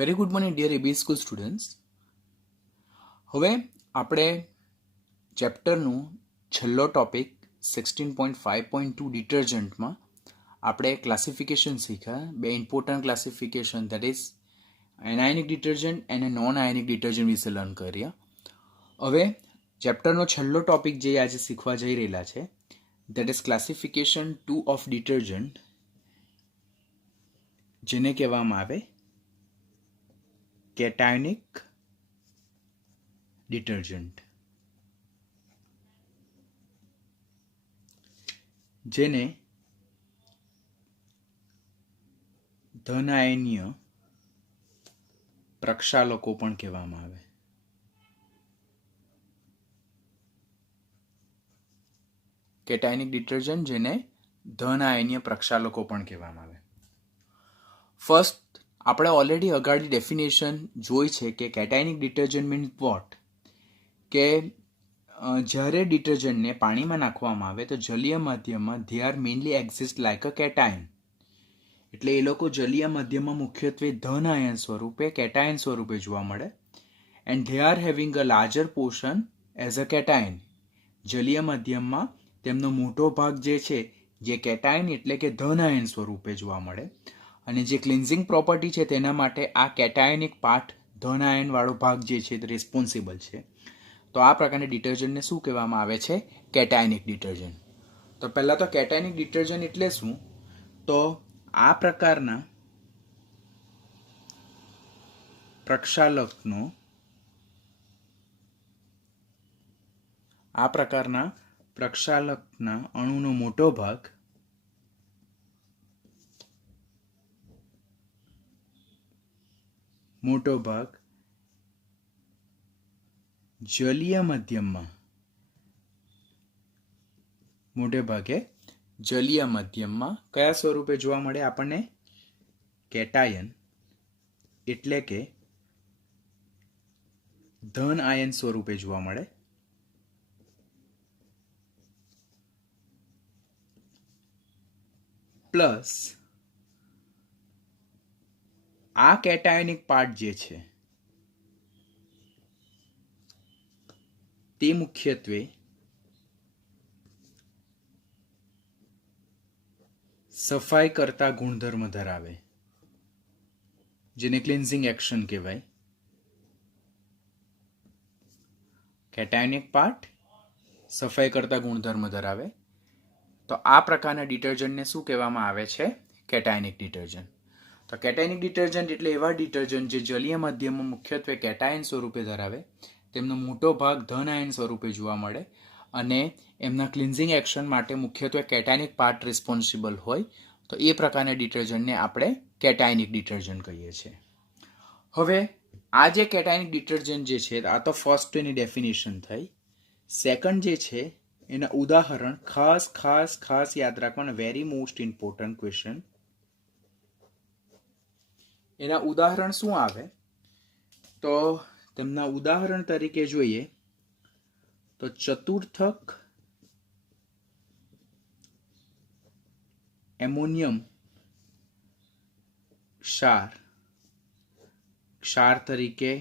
Very good morning dear AB school students. હવે આપણે ચેપ્ટરનું છેલ્લો ટોપિક 16.5.2 ડિટર્જન્ટમાં આપણે ક્લાસિફિકેશન શીખ્યા. બે important classification, that is anionic detergent અને નોન આયનિક ડિટર્જન્ટ વિશે લર્ન કર્યા. હવે ચેપ્ટરનો છેલ્લો ટોપિક જે આજે શીખવા જઈ રહેલા છે, that is classification 2 of detergent, જેને કહેવામાં આવે કેટાયનિક ડિટર્જન્ટ, જેને ધનાયનીય પ્રક્ષાલકો પણ કહેવામાં આવે. કેટાયનિક ડિટર્જન્ટ જેને ધનાયનીય પ્રક્ષાલકો પણ કહેવામાં આવે. ફર્સ્ટ, આપણે ઓલરેડી અગાડી ડેફિનેશન જોઈ છે કે કેટાયનિક ડિટર્જન્ટ મીન્સ વોટ, કે જ્યારે ડિટર્જન્ટને પાણીમાં નાખવામાં આવે તો જલીય માધ્યમમાં they are mainly exist like a cation. એટલે એ લોકો જલીય માધ્યમમાં મુખ્યત્વે ધન આયન સ્વરૂપે, કેટાયન સ્વરૂપે જોવા મળે. And they are having a larger portion as a cation. જલીય માધ્યમમાં તેમનો મોટો ભાગ જે છે, જે કેટાયન એટલે કે ધન આયન સ્વરૂપે જોવા મળે. અને જે ક્લિન્ઝિંગ પ્રોપર્ટી છે તેના માટે આ કેટાયનિક પાર્ટ, ધન આયનવાળો ભાગ જે છે તે રિસ્પોન્સિબલ છે. તો આ પ્રકારના ડિટર્જન્ટને શું કહેવામાં આવે છે? કેટાયનિક ડિટર્જન્ટ. તો પહેલાં તો કેટાયનિક ડિટર્જન્ટ એટલે શું? તો આ પ્રકારના પ્રક્ષાલકના અણુનો મોટો ભાગ જલીય માધ્યમમાં, મોટે ભાગે જલીય માધ્યમમાં કયા સ્વરૂપે જોવા મળે આપણને? કેટાયન એટલે કે ધન આયન સ્વરૂપે જોવા મળે. પ્લસ આ કેટાયનિક પાર્ટ જે છે તે મુખ્યત્વે સફાઈ કરતા ગુણધર્મ ધરાવે, જેને ક્લિન્ઝિંગ એક્શન કહેવાય. કેટાયનિક પાર્ટ સફાઈ કરતા ગુણધર્મ ધરાવે. તો આ પ્રકારના ડિટર્જન્ટને શું કહેવામાં આવે છે? કેટાયનિક ડિટર્જન્ટ. તો કેટાયનિક ડિટર્જન્ટ એટલે એવા ડિટર્જન્ટ જે જલીય માધ્યમમાં મુખ્યત્વે કેટાયન સ્વરૂપે ધરાવે, તેમનો મોટો ભાગ ધન આયન સ્વરૂપે જોવા મળે અને એમના ક્લિન્ઝિંગ એક્શન માટે મુખ્યત્વે કેટાયનિક પાર્ટ રિસ્પોન્સિબલ હોય. તો એ પ્રકારના ડિટર્જન્ટને આપણે કેટાયનિક ડિટર્જન્ટ કહીએ છીએ. હવે આ જે કેટાયનિક ડિટર્જન્ટ જે છે, આ તો ફર્સ્ટ એની ડેફિનેશન થઈ. સેકન્ડ જે છે એના ઉદાહરણ ખાસ યાદ રાખવાના, વેરી મોસ્ટ ઇમ્પોર્ટન્ટ ક્વેશ્ચન. એના ઉદાહરણ શું આવે? તો તેમના ઉદાહરણ તરીકે જોઈએ તો ચતુર્થક એમોનિયમ ક્ષાર તરીકે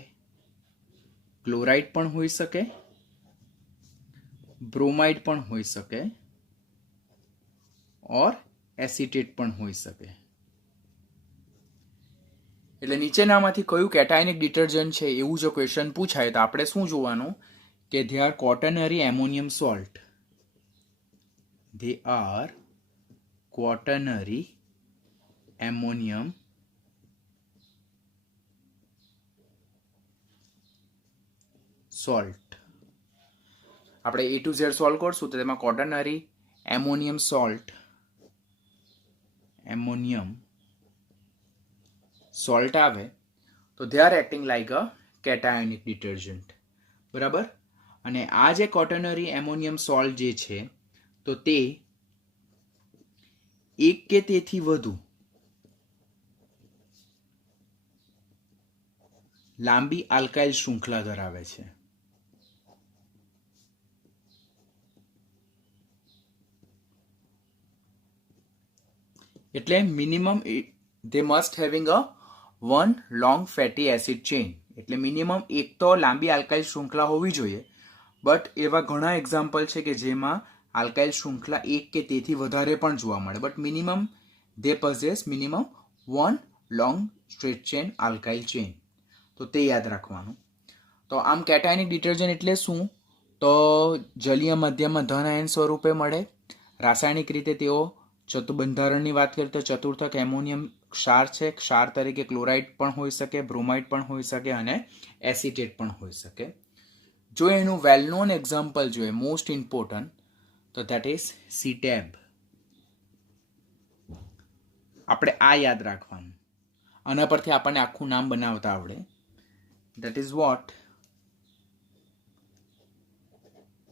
ક્લોરાઇડ પણ હોઈ શકે, બ્રોમાઇડ પણ હોઈ શકે, ઓર એસિટેટ પણ હોઈ શકે. એટલે નીચેનામાંથી કયું કેટાયનિક ડિટર્જન્ટ છે એવું જો ક્વેશ્ચન પૂછાય તો આપણે શું જોવાનું? કે they are quaternary ammonium salt. They are quaternary ammonium salt. આપણે A to Z સોલ્વ કરશું તો તેમાં ક્વોટર્નરી એમોનિયમ સોલ્ટ આવે તો they are acting like a cationic detergent. બરાબર? અને આ જે ક્વોટર્નરી એમોનિયમ સોલ્ટ જે છે, તો તે એક કે તેથી વધુ લાંબી આલ્કાઇલ શૃંખલા ધરાવે છે. એટલે minimum they must having a 1 long fatty acid chain. એટલે મિનિમમ એક તો લાંબી આલ્કાઇલ શૃંખલા હોવી જોઈએ, બટ એવા ઘણા એક્ઝામ્પલ છે કે જેમાં આલ્કાઇલ શૃંખલા એક કે તેથી વધારે પણ જોવા મળે, but minimum they possess minimum 1 long straight chain alkyl chain. તો તે યાદ રાખવાનું. તો આમ કેટાયનિક ડિટર્જન્ટ એટલે શું? તો જલીય માધ્યમમાં ધન આયન સ્વરૂપે મળે. રાસાયણિક રીતે તેઓ બંધારણની વાત કરીએ તો ચતુર્થક એમોનિયમ ક્ષાર છે. ક્ષાર તરીકે ક્લોરાઇડ પણ હોઈ શકે, બ્રોમાઇડ પણ હોઈ શકે અને એસિટેટ પણ હોઈ શકે. જો એનું વેલ નોન એક્ઝામ્પલ જોઈએ, મોસ્ટ ઇમ્પોર્ટન્ટ, તો દેટ ઇઝ સીટેબ. આપણે આ યાદ રાખવાનું. આના પરથી આપણને આખું નામ બનાવતા આવડે. That is what?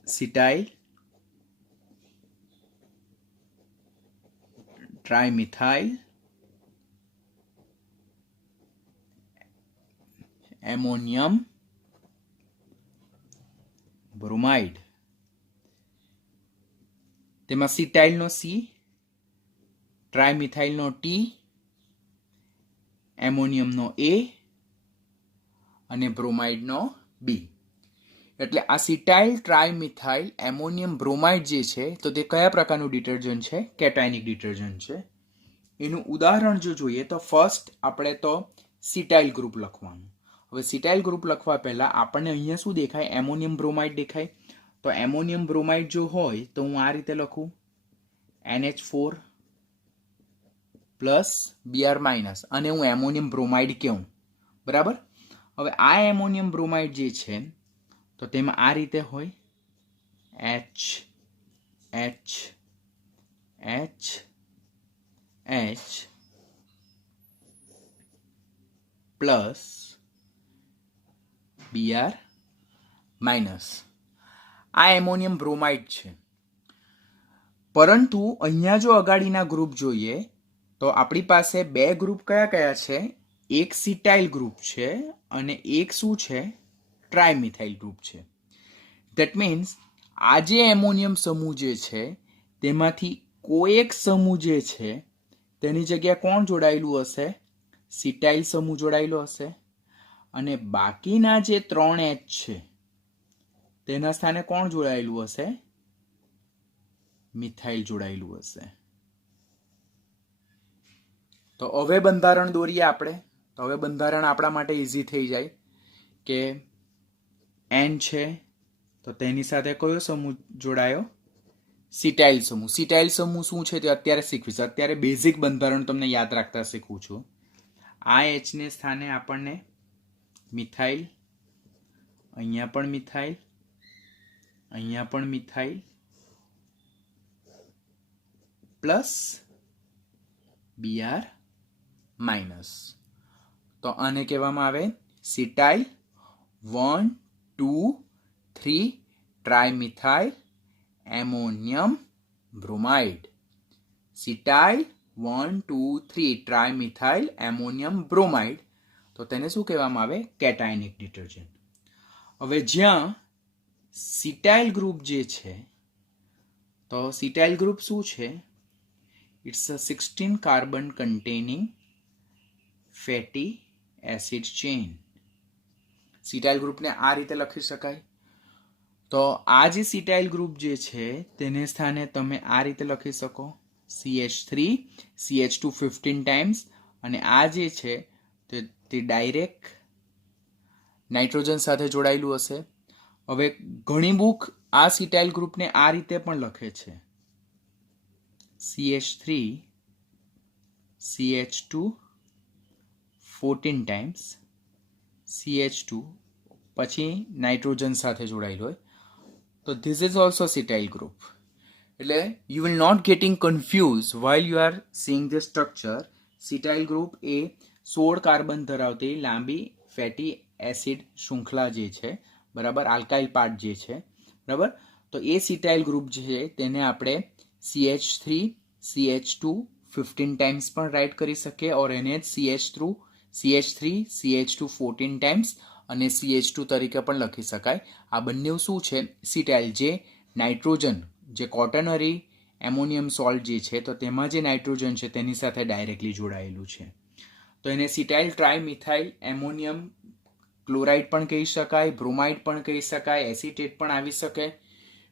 Cetyl trimethyl ammonium bromide. તેમાં સિટાઇલનો સી, ટ્રાઇમિથાઇલનો ટી, એમોનિયમનો એ અને બ્રોમાઇડનો બી. એટલે આ સિટાઇલ ટ્રાઇમિથાઇલ એમોનિયમ બ્રોમાઇડ જે છે તો તે કયા પ્રકારનું ડિટર્જન્ટ છે? કેટાયનિક ડિટર્જન્ટ છે. એનું ઉદાહરણ જો જોઈએ તો ફર્સ્ટ આપણે તો સિટાઇલ ગ્રુપ લખવાનું. હવે સિટાઇલ ગ્રુપ લખવા પહેલા આપણને અહીંયા શું દેખાય? એમોનિયમ બ્રોમાઇડ દેખાય. તો એમોનિયમ બ્રોમાઇડ જો હોય તો હું આ રીતે લખું, NH4 પ્લસ Br માઇનસ, અને હું એમોનિયમ બ્રોમાઇડ કહું, બરાબર. હવે આ એમોનિયમ બ્રોમાઇડ જે છે તો તેમાં આ રીતે હોય, H H H H plus Br minus. આ એમોનિયમ બ્રોમાઇડ છે. પરંતુ અહીંયા જો અગાડીના ગ્રુપ જોઈએ તો આપણી પાસે બે ગ્રુપ કયા કયા છે? એક સિટાઇલ ગ્રુપ છે અને એક શું છે? ટ્રાઇમિથાઇલ ગ્રુપ છે. ધેટ મીન્સ આ જે એમોનિયમ સમૂહ જે છે તેમાંથી કોઈ એક સમૂહ જે છે તેની જગ્યાએ કોણ જોડાયેલું હશે? સિટાઇલ સમૂહ જોડાયેલો હશે. અને બાકીના જે 3H છે તેના સ્થાને કોણ જોડાયેલું હશે? મિથાઇલ જોડાયેલું હશે. તો હવે બંધારણ દોરીએ આપણે. તો હવે બંધારણ આપણા માટે ઇઝી થઈ જાય કે N છે તો તેની સાથે કયો સમૂહ જોડાયો? સિટાઇલ સમૂહ. સિટાઇલ સમૂહ શું છે તે અત્યારે શીખવીશ. અત્યારે બેઝિક બંધારણ તમને યાદ રાખતા શીખવું છું. આ H ને સ્થાને આપણને મિથાઇલ, અહીંયા પણ મિથાઇલ, અહીંયા પણ મિથાઇલ પ્લસ Br માઇનસ. તો આને કહેવામાં આવે cetyl 1 2 3 trimethyl ammonium bromide. Cetyl 1 2 3 trimethyl ammonium bromide. તો તેને શું કહેવામાં આવે? Cationic detergent. હવે જ્યાં સિટાઇલ ગ્રુપ જે છે તો સિટાઇલ ગ્રુપ શું છે? It's a 16 carbon containing fatty acid chain. Cetyl ગ્રુપને આ રીતે લખી શકાય. તો આ જે સિટાઇલ ગ્રુપ જે છે તેને સ્થાને તમે આ રીતે લખી શકો, CH3 CH2 15 ટાઈમ્સ, અને આ જે છે તે ડાયરેક્ટ નાઇટ્રોજન સાથે જોડાયેલું હશે. હવે ઘણી બુક આ સિટાઇલ ગ્રુપને આ રીતે પણ લખે છે, CH3 CH2 14 ટાઈમ્સ CH2 પછી નાઇટ્રોજન સાથે જોડાયેલું હોય. તો this is also cetyl group. એટલે you will not getting confuse while you are seeing the structure. Cetyl group એ 16 કાર્બન ધરાવતી લાંબી ફેટી એસિડ શૃંખલા જે છે, બરાબર, આલ્કાઇલ પાર્ટ જે છે, બરાબર. તો એ સિટાઇલ ગ્રુપ જે છે તેને આપણે CH3 CH2 15 ટાઈમ્સ પણ રાઇટ કરી શકીએ, ઓર એને CH3 CH2 14 ટાઈમ્સ અને CH2 તરીકે પણ લખી શકાય. આ બંને શું છે? સિટાઇલ. જે નાઇટ્રોજન, જે ક્વોટર્નરી એમોનિયમ સોલ્ટ જે છે તો તેમાં જે નાઇટ્રોજન છે તેની સાથે ડાયરેક્ટલી જોડાયેલું છે. તો તો એને સિટાઇલ ટ્રાઇમિથાઇલ એમોનિયમ ક્લોરાઇડ પણ કહી શકાય, બ્રોમાઇડ પણ કહી શકાય, એસિટેટ પણ આવી શકે.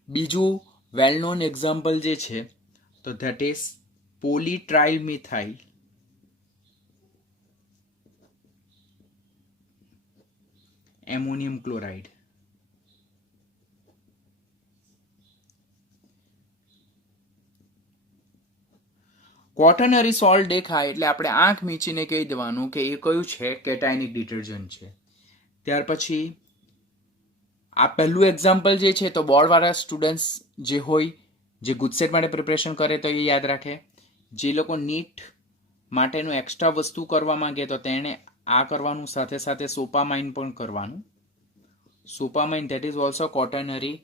બીજું વેલ નોન એક્ઝામ્પલ જે છે તો that is polytrimethyl ammonium chloride. Quaternary salt દેખાય એટલે આપણે આંખ મીચીને કહી દેવાનું કે એ કયું છે, કેટાયનિક ડિટર્જન્ટ છે. ત્યાર પછી આ પહેલું એક્ઝામ્પલ જે છે તો બોર્ડવાળા સ્ટુડન્ટ્સ જે હોય, જે ગુજસેટ માટે પ્રિપરેશન કરે તો એ યાદ રાખે. જે લોકો નીટ માટેનું એક્સ્ટ્રા વસ્તુ કરવા માંગે તો તેણે આ કરવાનું, સાથે સાથે સોપામાઇન પણ કરવાનું. સોપામાઇન ધેટ ઇઝ ઓલ્સો ક્વોટરનરી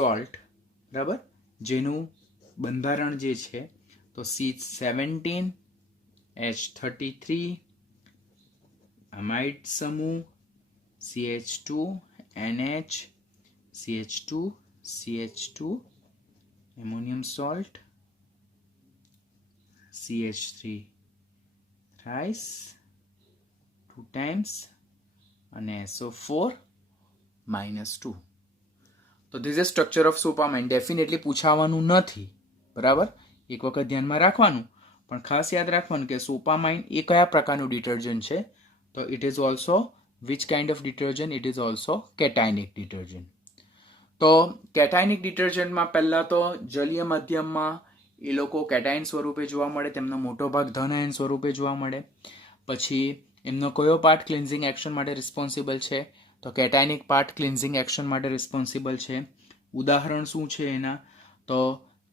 સોલ્ટ, બરાબર, જેનું બંધારણ જે છે તો C17, H33, અમાઇડ સમૂહ, CH2, NH, CH2, CH2, ammonium salt, CH3 thrice 2 times અને SO4 -2. તો ધીસ ઇઝ સ્ટ્રક્ચર ઓફ સોપામાઇન. ડેફિનેટલી પૂછાવાનું નથી, બરાબર, એક વખત ધ્યાનમાં રાખવાનું, પણ ખાસ યાદ રાખવાનું કે સોપામાઇન એ કયા પ્રકારનું ડિટર્જન્ટ છે. તો it is also which kind of detergent? It is also cationic detergent. તો કેટાયનિક ડિટર્જન્ટમાં પહેલાં તો જલીય માધ્યમમાં એ લોકો કેટાયન સ્વરૂપે જોવા મળે, તેમનો મોટો ભાગ ધન આયન સ્વરૂપે જોવા મળે. પછી એમનો કયો પાર્ટ ક્લિન્ઝિંગ એક્શન માટે રિસ્પોન્સિબલ છે? તો કેટાયનિક પાર્ટ ક્લિન્ઝિંગ એક્શન માટે રિસ્પોન્સિબલ છે. ઉદાહરણ શું છે એના? તો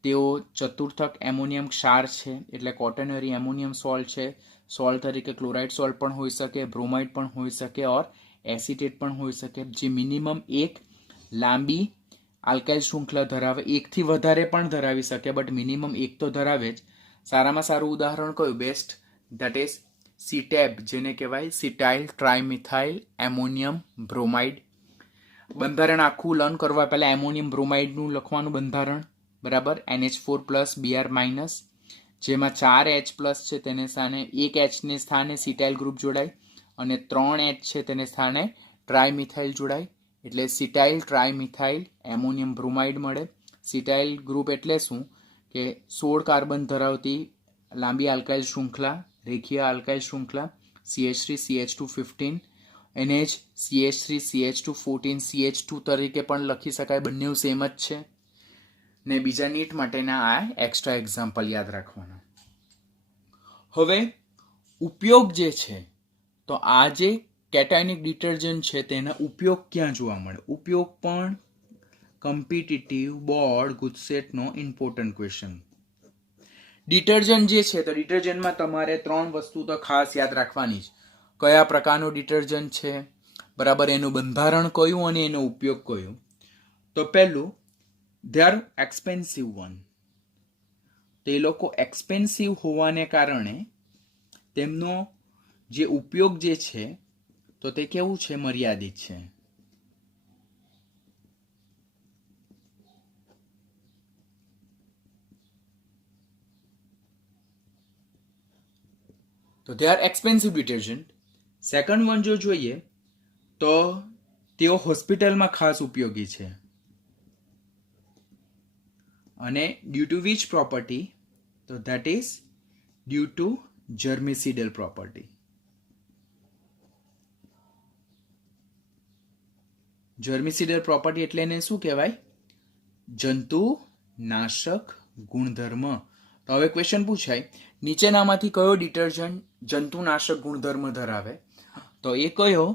તેઓ ચતુર્થક એમોનિયમ ક્ષાર છે, એટલે ક્વોટરનરી એમોનિયમ સોલ્ટ છે. સોલ્ટ તરીકે ક્લોરાઇડ સોલ્ટ પણ હોઈ શકે, બ્રોમાઇડ પણ હોઈ શકે, ઓર એસિટેટ પણ હોઈ શકે, જે મિનિમમ એક લાંબી આલ્કાઇલ શૃંખલા ધરાવે. એકથી વધારે પણ ધરાવી શકે, બટ મિનિમમ એક તો ધરાવે જ. સારામાં સારું ઉદાહરણ કયું? બેસ્ટ, ધેટ ઇઝ સીટેબ, જેને કહેવાય સિટાઇલ ટ્રાઇમિથાઇલ એમોનિયમ બ્રોમાઇડ. બંધારણ આખું લર્ન કરવા પહેલાં એમોનિયમ બ્રોમાઇડનું લખવાનું બંધારણ, બરાબર, NH4+ Br-, જેમાં 4 H+ છે તેને સ્થાને 1 H ને સ્થાને સિટાઇલ ગ્રુપ જોડાય અને 3 H છે તેને સ્થાને ટ્રાઇમિથાઇલ જોડાય, એટલે સિટાઇલ ટ્રાઇમિથાઇલ એમોનિયમ બ્રોમાઇડ મળે. સિટાઇલ ગ્રુપ એટલે શું? કે 16 કાર્બન ધરાવતી લાંબી આલ્કાઇલ શૃંખલા, રેખીય આલ્કાઇલ શૃંખલા. CH3 CH2 15, NH CH3 CH2 14 CH2 તરીકે પણ લખી શકાય, બંને સેમ જ છે. ને બીજા નીટ માટેના આ એક્સ્ટ્રા એક્ઝામ્પલ યાદ રાખવાના. હવે ઉપયોગ જે છે, તો આ જે કેટાયનિક ડિટર્જન્ટ છે તેના ઉપયોગ ક્યાં જોવા મળે? ઉપયોગ પણ કોમ્પિટિટિવ બોર્ડ ગુજસેટનો ઇમ્પોર્ટન્ટ ક્વેશ્ચન. ડિટર્જન્ટ જે છે તો ડિટર્જન્ટમાં તમારે 3 વસ્તુ તો ખાસ યાદ રાખવાની જ. કયા પ્રકારનું ડિટર્જન્ટ છે, બરાબર, એનું બંધારણ કયું અને એનો ઉપયોગ કયો. તો પહેલું, they are expensive one. તે લોકો એક્સપેન્સિવ હોવાને કારણે તેમનો જે ઉપયોગ જે છે તો તે કેવું છે? મર્યાદિત છે. તો they are expensive detergent. Second one જો જોઈએ તો તેઓ હોસ્પિટલમાં ખાસ ઉપયોગી છે. અને ડ્યુ ટુ વિચ પ્રોપર્ટી? તો that is due to germicidal property. Germicidal property એટલે એને શું કહેવાય? જંતુનાશક ગુણધર્મ. તો હવે ક્વેશ્ચન પૂછાય, નીચેનામાંથી કયો ડિટર્જન્ટ જંતુનાશક ગુણધર્મ ધરાવે? તો એ કયો?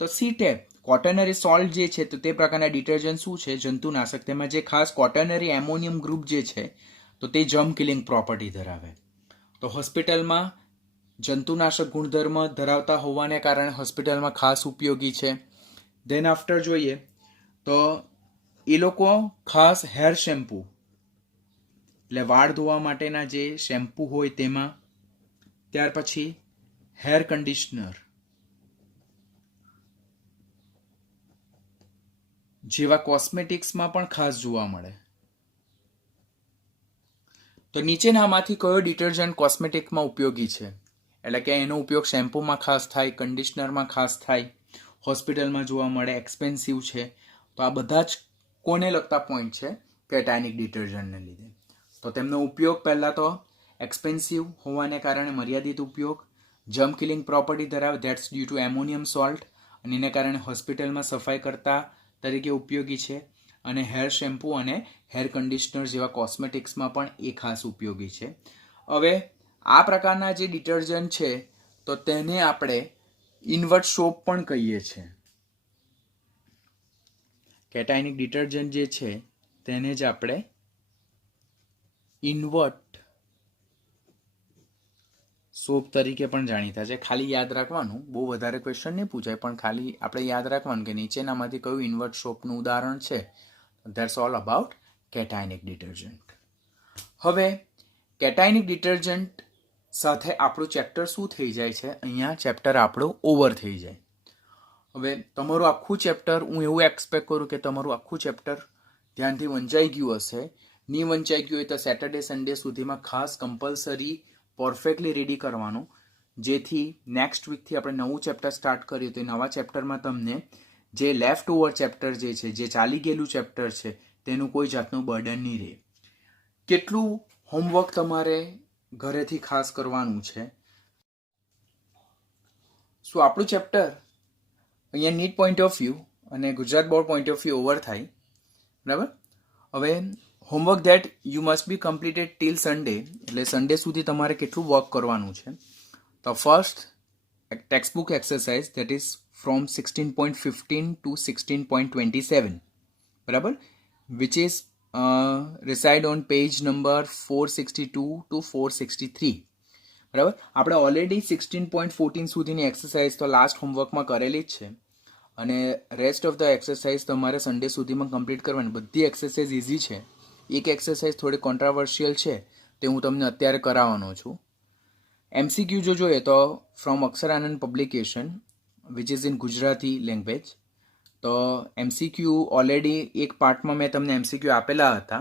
તો સીટેપ. ક્વોટરનરી સોલ્ટ જે છે તો તે પ્રકારના ડિટર્જન્ટ શું છે? જંતુનાશક. તેમાં જે ખાસ ક્વોટરનરી એમોનિયમ ગ્રુપ જે છે તો તે જર્મ કિલિંગ પ્રોપર્ટી ધરાવે. તો હોસ્પિટલમાં જંતુનાશક ગુણધર્મ ધરાવતા હોવાને કારણે હોસ્પિટલમાં ખાસ ઉપયોગી છે. ધેન આફ્ટર જોઈએ તો એ લોકો ખાસ હેર શેમ્પૂ, એટલે વાળ ધોવા માટેના જે શેમ્પૂ હોય તેમાં, ત્યાર પછી હેર કન્ડિશનર જેવા કોસ્મેટિક્સમાં પણ ખાસ જોવા મળે. તો નીચેનામાંથી કયો ડિટર્જન્ટ કોસ્મેટિકમાં ઉપયોગી છે? એટલે કે એનો ઉપયોગ શેમ્પૂમાં ખાસ થાય, કન્ડિશનરમાં ખાસ થાય, હોસ્પિટલમાં જોવા મળે, એક્સપેન્સિવ છે. તો આ બધા જ કોને લગતા પોઈન્ટ છે? કેટાયનિક ડિટર્જન્ટને લીધે. તો તેમનો ઉપયોગ પહેલાં તો એક્સપેન્સિવ હોવાને કારણે મર્યાદિત ઉપયોગ, જર્મ કિલિંગ પ્રોપર્ટી ધરાવે, that's due to ammonium salt, અને એને કારણે હોસ્પિટલમાં સફાઈ કરતા તરીકે ઉપયોગી છે. અને હેર શેમ્પૂ અને હેર કન્ડિશનર જેવા કોસ્મેટિક્સમાં પણ એ ખાસ ઉપયોગી છે. હવે આ પ્રકારના જે ડિટર્જન્ટ છે તો તેને આપણે ઇન્વર્ટ સોપ પણ કહીએ છીએ. કેટાયનિક ડિટર્જન્ટ જે છે તેને જ આપણે ઇન્વર્ટ સોપ તરીકે પણ જાણીતા છે. ખાલી યાદ રાખવાનું, બહુ વધારે ક્વેશ્ચન નહીં પૂછાય, પણ ખાલી આપણે યાદ રાખવાનું કે નીચેનામાંથી કયું ઇન્વર્ટ સોપનું ઉદાહરણ છે. That's all about cationic detergent. હવે કેટાયનિક ડિટર્જન્ટ સાથે આપણું ચેપ્ટર શું થઈ જાય છે? અહીંયા ચેપ્ટર આપણું ઓવર થઈ જાય. હવે તમારું આખું ચેપ્ટર, હું એવું એક્સપેક્ટ કરું કે તમારું આખું ચેપ્ટર ધ્યાનથી વંચાઈ ગયું હશે. નહીં વંચાઈ ગયું હોય તો સેટરડે સન્ડે સુધીમાં ખાસ કમ્પલસરી પરફેક્ટલી રેડી કરવાનું, જેથી નેક્સ્ટ વીકથી આપણે નવું ચેપ્ટર સ્ટાર્ટ કરીએ તો એ નવા ચેપ્ટરમાં તમને જે લેફ્ટ ઓવર ચેપ્ટર જે છે, જે ચાલી ગયેલું ચેપ્ટર છે, તેનું કોઈ જાતનું બર્ડન નહીં રહે. કેટલું હોમવર્ક તમારે ઘરેથી ખાસ કરવાનું છે? શું આપણું ચેપ્ટર અહીંયા નીટ પોઈન્ટ ઓફ વ્યૂ અને Gujarat board point of view over થાય, બરાબર? હવે homework that you must be completed till Sunday, એટલે સન્ડે સુધી તમારે કેટલું વર્ક કરવાનું છે? તો first textbook exercise that is from 16.15 to 16.27, બરાબર, which is reside on page number 462 to 463, બરાબર. આપણે ઓલરેડી 16.14 સુધીની એક્સરસાઇઝ તો લાસ્ટ હોમવર્કમાં કરેલી જ છે, અને રેસ્ટ ઓફ ધ એક્સરસાઇઝ તમારે સન્ડે સુધીમાં કમ્પ્લીટ કરવાની. બધી એક્સરસાઇઝ ઇઝી છે. એક એક્સરસાઇઝ થોડી કોન્ટ્રાવર્શિયલ છે, તે હું તમને અત્યારે કરાવવાનો છું. MCQ જો જોઈએ તો from Aksharanand publication which is in Gujarati language. તો MCQ ઓલરેડી એક પાર્ટમાં મેં તમને MCQ આપેલા હતા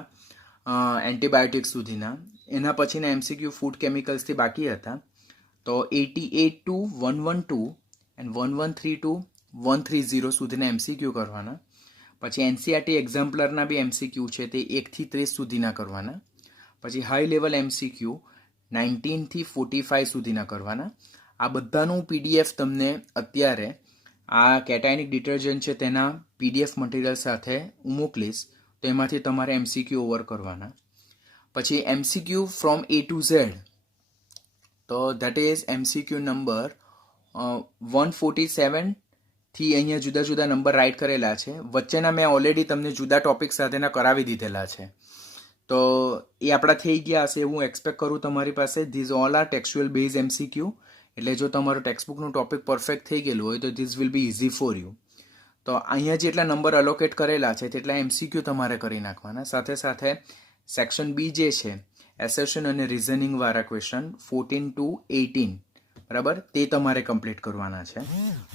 એન્ટીબાયોટિક્સ સુધીના. એના પછીના MCQ ફૂડ કેમિકલ્સથી બાકી હતા. તો 88 to 112 એન્ડ 113 to 130 સુધીના MCQ કરવાના. પછી NCERT એક્ઝામ્પલરના બી MCQ છે, તે 1 થી 30 સુધીના કરવાના. પછી હાઈ લેવલ MCQ 19 થી 45 સુધીના કરવાના. આ બધાનું PDF તમને અત્યારે આ કેટાયનિક ડિટર્જન્ટ છે તેના PDF મટીરિયલ સાથે હું મોકલીશ, તો એમાંથી તમારે MCQ ઓવર કરવાના. પછી MCQ from A to Z, તો ધેટ ઇઝ MCQ નંબર 147 થી અહીંયા જુદા જુદા નંબર રાઇટ કરેલા છે. વચ્ચેના મેં ઓલરેડી તમને જુદા ટોપિક સાથેના કરાવી દીધેલા છે, તો એ આપણા થઈ ગયા હશે એવું એક્સપેક્ટ કરું તમારી પાસે. This all are textual base MCQ, એટલે જો તમારું ટેક્સ્ટબુકનું ટોપિક પરફેક્ટ થઈ ગયેલું હોય તો this will be easy for you. તો અહીંયા જેટલા નંબર અલોકેટ કરેલા છે તેટલા MCQ તમારે કરી નાખવાના. સાથે સાથે સેક્શન B જે છે, એસેશન અને રિઝનિંગ વાળા ક્વેશ્ચન 14 to 18, બરાબર, તે તમારે કમ્પ્લીટ કરવાના છે.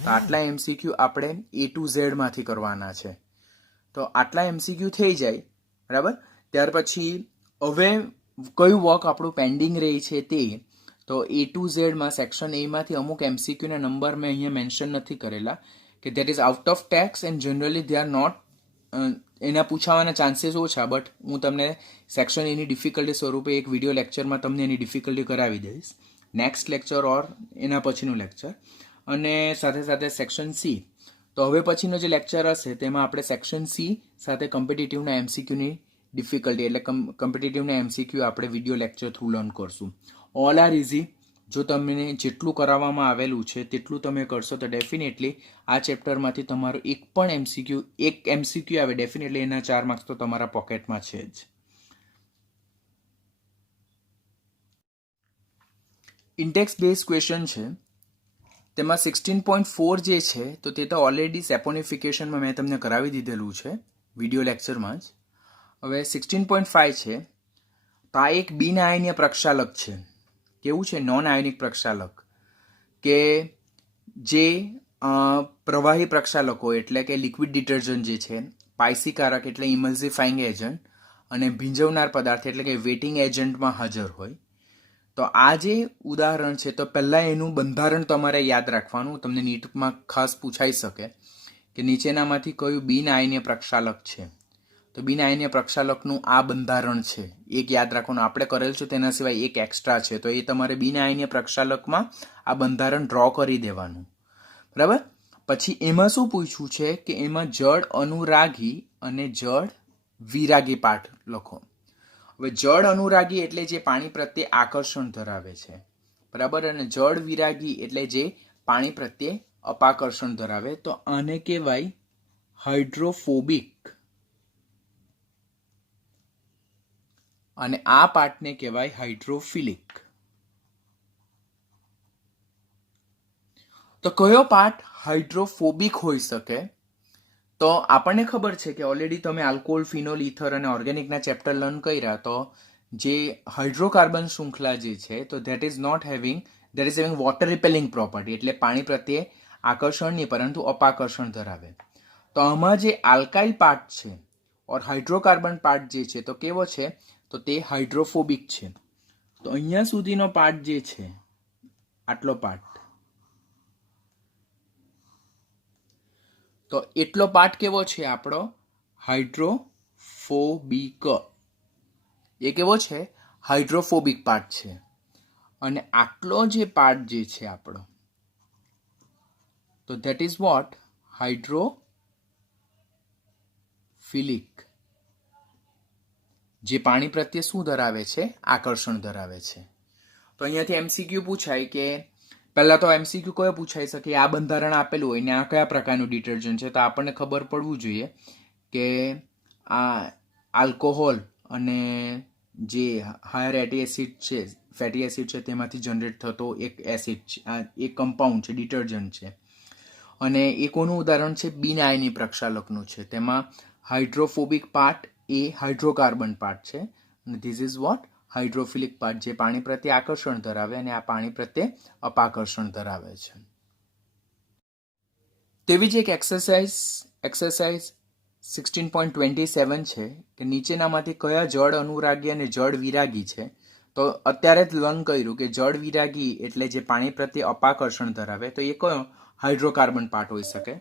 તો આટલા MCQ આપણે A to Z માંથી કરવાના છે. તો આટલા MCQ થઈ જાય, બરાબર. ત્યાર પછી હવે કયું વર્ક આપણું પેન્ડિંગ રહી છે તે, તો A to Z માં સેક્શન A માંથી અમુક MCQ ના નંબર મેં અહીંયા મેન્શન નથી કરેલા, કે that is out of text and generally they are not, એના પૂછાવાના ચાન્સીસ ઓછા, બટ હું તમને સેક્શન એની ડિફિકલ્ટી સ્વરૂપે એક વિડીયો લેક્ચરમાં તમને એની ડિફિકલ્ટી કરાવી દઈશ, નેક્સ્ટ લેક્ચર ઓર એના પછીનું લેક્ચર. અને સાથે સાથે સેક્શન C, તો હવે પછીનો જે લેક્ચર હશે તેમાં આપણે સેક્શન C સાથે કોમ્પિટિટિવના MCQની ડિફિકલ્ટી, એટલે કોમ્પિટિટિવના MCQ આપણે વિડીયો લેક્ચર થ્રુ લર્ન કરશું. All are easy. જો તમને જેટલું કરાવવામાં આવેલું છે તેટલું તમે કરશો તો ડેફિનેટલી આ ચેપ્ટરમાંથી તમારું એક MCQ આવે, ડેફિનેટલી એના 4 માર્ક્સ તો તમારા પોકેટમાં છે જ. ઇન્ટેક્સ બેઝ ક્વેશ્ચન છે, તેમાં 16.4 જે છે તો તે તો ઓલરેડી સેપોનિફિકેશનમાં મેં તમને કરાવી દીધેલું છે વિડીયો લેક્ચરમાં જ. હવે 16.5 છે, તો આ એક બિન આયનીય પ્રક્ષાલક છે. કેવું છે? નોન આયોનિક પ્રક્ષાલક, કે જે પ્રવાહી પ્રક્ષાલકો એટલે કે લિક્વિડ ડિટર્જન્ટ જે છે, પાયસીકારક એટલે ઇમલ્સિફાઈંગ એજન્ટ, અને ભીંજવનાર પદાર્થ એટલે કે વેટિંગ એજન્ટમાં હાજર હોય. તો આ જે ઉદાહરણ છે તો પહેલાં એનું બંધારણ તમારે યાદ રાખવાનું. તમને નીટમાં ખાસ પૂછાઈ શકે કે નીચેનામાંથી કયું બિન આયનીય પ્રક્ષાલક છે. તો બિન આયનીય પ્રક્ષાલકનું આ બંધારણ છે, એક યાદ રાખવાનું. આપણે કરેલ છે તેના સિવાય એક એક્સ્ટ્રા છે, તો એ તમારે બિન આયનીય પ્રક્ષાલકમાં આ બંધારણ ડ્રો કરી દેવાનું. બરાબર. પછી એમાં શું પૂછ્યું છે કે એમાં જળ અનુરાગી અને જળ વિરાગી પાઠ લખો. હવે જળ અનુરાગી એટલે જે પાણી પ્રત્યે આકર્ષણ ધરાવે છે, બરાબર, અને જળ વિરાગી એટલે જે પાણી પ્રત્યે અપાકર્ષણ ધરાવે. તો આને કહેવાય હાઇડ્રોફોબિક અને આ પાઠને કહેવાય હાઇડ્રોફિલિક. તો કયો પાઠ હાઇડ્રોફોબિક હોઈ શકે? તો આપણને ખબર છે કે ઓલરેડી તમે આલ્કોહોલ, ફિનોલ, ઇથર અને ઓર્ગેનિકના ચેપ્ટર લર્ન કર્યા. તો જે હાઇડ્રોકાર્બન શૃંખલા જે છે તો that is having water repelling property, એટલે પાણી પ્રત્યે આકર્ષણ નહીં પરંતુ અપાકર્ષણ ધરાવે. તો આમાં જે આલ્કાઇલ પાર્ટ છે ઓર હાઇડ્રોકાર્બન પાર્ટ જે છે તો કેવો છે? તો તે હાઇડ્રોફોબિક છે. તો અહીંયા સુધીનો પાર્ટ જે છે, આટલો પાર્ટ, તો એટલો પાર્ટ કેવો છે આપણો? હાઇડ્રોફોબિક. એ કેવો છે? હાઇડ્રોફોબિક પાર્ટ છે. અને આટલો જે પાર્ટ જે છે આપણો, તો ધેટ ઇઝ વોટ? હાઇડ્રોફિલિક. જે પાણી પ્રત્યે શું ધરાવે છે? આકર્ષણ ધરાવે છે. તો અહીંયાથી એમસીક્યુ પૂછાય કે પહેલા તો એમસીક્યુ કયો પૂછાઈ શકે? આ બંધારણ આપેલું હોય ને આ કયા પ્રકારનું ડિટર્જન્ટ છે, તો આપણને ખબર પડવું જોઈએ કે આ આલ્કોહોલ અને જે હાયર ફેટી એસિડ છે તેમાંથી જનરેટ થતો એક એસિડ છે, એક કમ્પાઉન્ડ છે, ડિટર્જન્ટ છે. અને એ કોનું ઉદાહરણ છે? બિન આયની પ્રક્ષાલકનું છે. તેમાં હાઇડ્રોફોબિક પાર્ટ એ હાઇડ્રોકાર્બન પાર્ટ છે અને this is what? Hydrophilic part, જે પાણી પ્રત્યે આકર્ષણ ધરાવે અને આ પાણી પ્રત્યે અપાકર્ષણ ધરાવે છે. તેવી જ એક એક્સરસાઇઝ 16.27 છે કે નીચેનામાંથી કયા જળ અનુરાગી અને જળ વિરાગી છે? તો અત્યારે જ લર્ન કર્યું કે જળ વિરાગી એટલે જે પાણી પ્રત્યે અપાકર્ષણ ધરાવે, તો એ કયો? હાઇડ્રોકાર્બન પાર્ટ હોઈ શકે.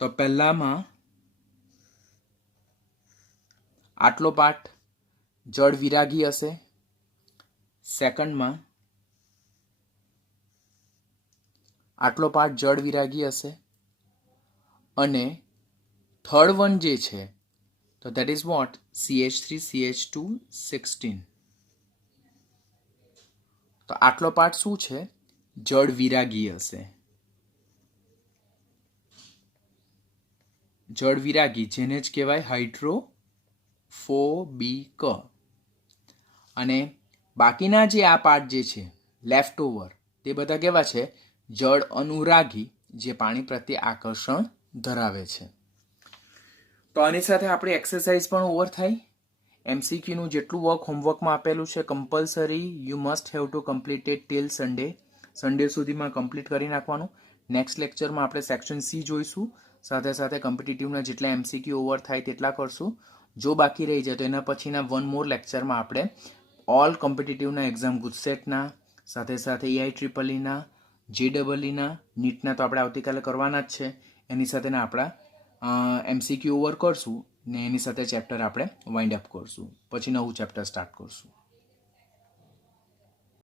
તો પહેલામાં આટલો પાર્ટ જળ વિરાગી હશે, સેકન્ડમાં આટલો પાર્ટ જળ વિરાગી હશે, અને થર્ડ વન જે છે તો that is what? CH3 CH2 16. તો આટલો પાર્ટ શું છે? જળ વિરાગી હશે. જળ વિરાગી, જેને જ કહેવાય હાઇડ્રોફોબિક. અને બાકીના જે આ પાર્ટ જે છે લેફ્ટ ઓવર, તે બધા કેવા છે? જળ અનુરાગી, જે પાણી પ્રત્યે આકર્ષણ ધરાવે છે. તો આની સાથે આપણી એક્સરસાઇઝ પણ ઓવર થાય. એમસીક્યુનું જેટલું વર્ક હોમવર્કમાં આપેલું છે compulsory you must have to complete it till Sunday સુધીમાં કમ્પ્લીટ કરી નાખવાનું. નેક્સ્ટ લેક્ચરમાં આપણે સેક્શન સી જોઈશું. સાથે સાથે કોમ્પિટિટિવના જેટલા એમસીક્યુ ઓવર થાય તેટલા કરશું. જો બાકી રહી જાય તો એના પછીના વન મોર લેક્ચરમાં આપણે ઓલ કોમ્પિટિટિવના એક્ઝામ ગુજસેટના, સાથે સાથે EIEEEના, JEEના, નીટના તો આપણે આવતીકાલે કરવાના જ છે. એની સાથેના આપણા એમસીક્યુ ઓવર કરશું ને એની સાથે ચેપ્ટર આપણે વાઇન્ડ અપ કરશું. પછી નવું ચેપ્ટર સ્ટાર્ટ કરશું.